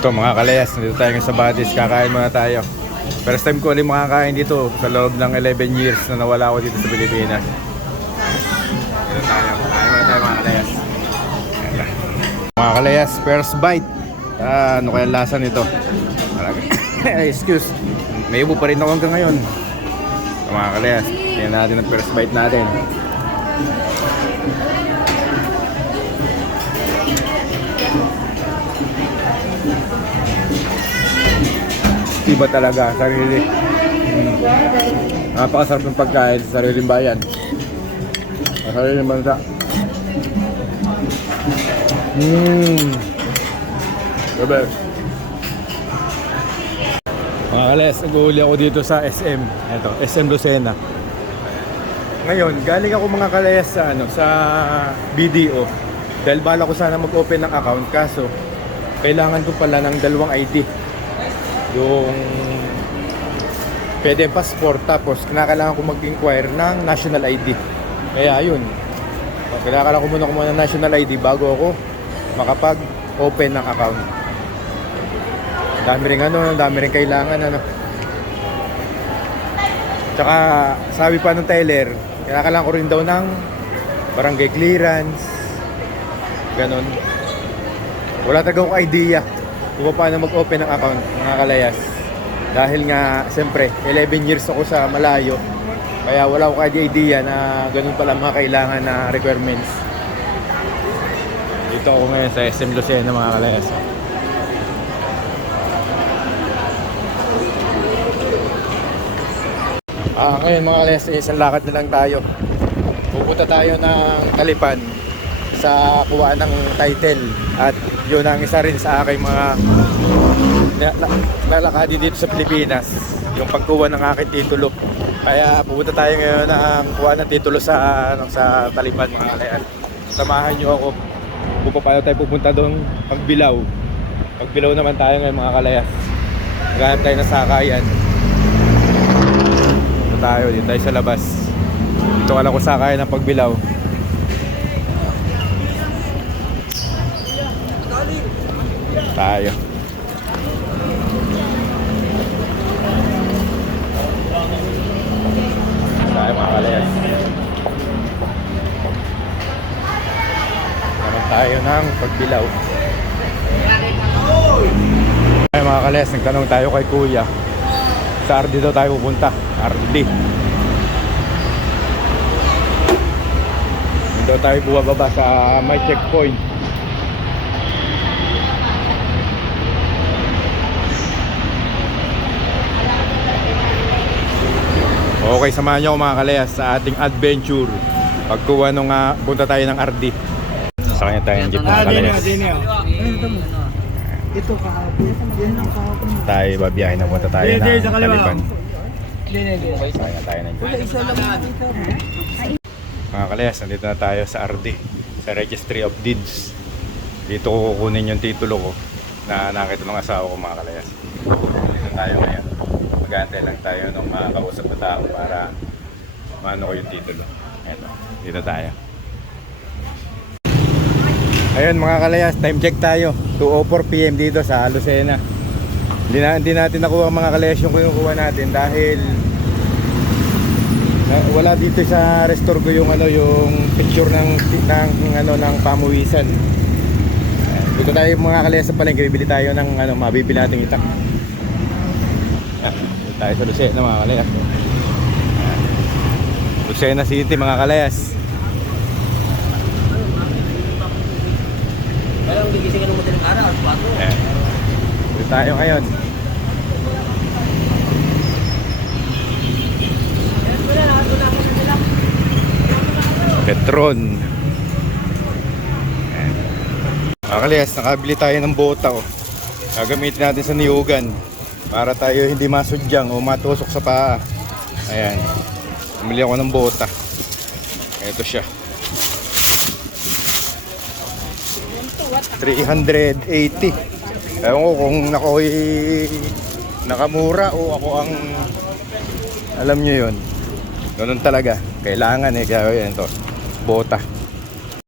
Ito mga kalayas, nandito tayo sa Badis, kakain muna tayo. First time ko ulit makakain dito sa loob ng 11 years na nawala ako dito sa Pilipinas. Dito tayo, kakain muna tayo mga kalayas. Mga kalayas, first bite. Ano kaya lasa nito? Excuse, may ubo pa rin ako hanggang ngayon. So, mga kalayas, tingnan natin ang first bite natin. Iba talaga, sarili. Napakasarap ng pagkain sa sariling bayan, sa sariling bansa. Grabe. Mga kalayas, nag-uuli ako dito sa SM. Ito, SM Lucena. Ngayon, galing ako mga kalayas sa sa BDO. Dahil bala ko sana mag-open ng account, kaso kailangan ko pala ng dalawang ID. Yung pwede passport, tapos kinakailangan ko mag-inquire ng national ID. Kaya yun, kailangan ko muna ng national ID bago ako makapag-open ng account. Dami rin kailangan Tsaka sabi pa ng teller, kailangan ko rin daw ng barangay clearance, ganon. Wala talaga akong idea kung paano mag-open ng account, mga kalayas. Dahil nga, siyempre, 11 years ako sa malayo, kaya wala akong idea na ganun pala mga kailangan na requirements. Dito ako ngayon sa SM Lucena, mga kalayas. Ngayon mga kalayas, isang lakad na lang tayo. Pupunta tayo ng Talipan sa kuha ng title, at yun ang isa rin sa aking mga lalakadi dito sa Pilipinas, yung pagkuha ng aking titulo. Kaya pupunta tayo ngayon ng kuha ng titulo sa Talipan, mga kalayas. Samahan nyo ako kung paano tayo pupunta doon. Pagbilaw naman tayo ngayon, mga kalayas. Maghanap tayo ng sakayan. Dito tayo sa labas. Dito ka lang kung sakayan ng Pagbilaw. Tayo mga kalayas. Naman tayo ng Pagbilaw. Ay mga kalayas, nagtanong tayo kay kuya, sa RD daw tayo pupunta. RD dito tayo bumababa sa may checkpoint. Okay, samahan nyo ako mga kalayas sa ating adventure pagkuha nung punta tayo ng RD. Sa kanya tayo ng jeep mga kalayas. Ito kahapon. Yan ang kahapon. Tayo babiyahin na punta tayo ng Talipan. Sa kanya tayo ng jeep. isa lang dito. Mga kalayas, nandito na tayo sa RD, sa Registry of Deeds. Dito ko kukunin yung titulo ko na nakita ng asawa ko, mga kalayas. Dito tayo ngayon. Mag-aantay lang tayo ng mga kausap na tao para maano ko yung titulo. Ayan, dito tayo. Ayun mga kalayas, time check tayo. 2:04 PM dito sa Lucena. Hindi natin nakuha mga kalayas yung kinukuha natin dahil wala dito sa Restorgo yung yung picture ng pamuwisan. Dito tayo mga kalayas sa palengke, bibili tayo ng mabibili nating itak. Dito tayo sa Lucena mga kalayas. Lucena City mga kalayas. Kaya ang gigising ka ng madaling araw, 4. Dito tayo ngayon. Petron. Mga kalayas, nakabili tayo ng bota. Gagamitin natin sa niyugan para tayo hindi masudyang o matusok sa paa. Ayan, bumili ako ng bota. Ito siya, 380. Ewan ko kung ako'y nakamura o ako ang, alam nyo yun, ganun talaga, kailangan kaya yan to, bota.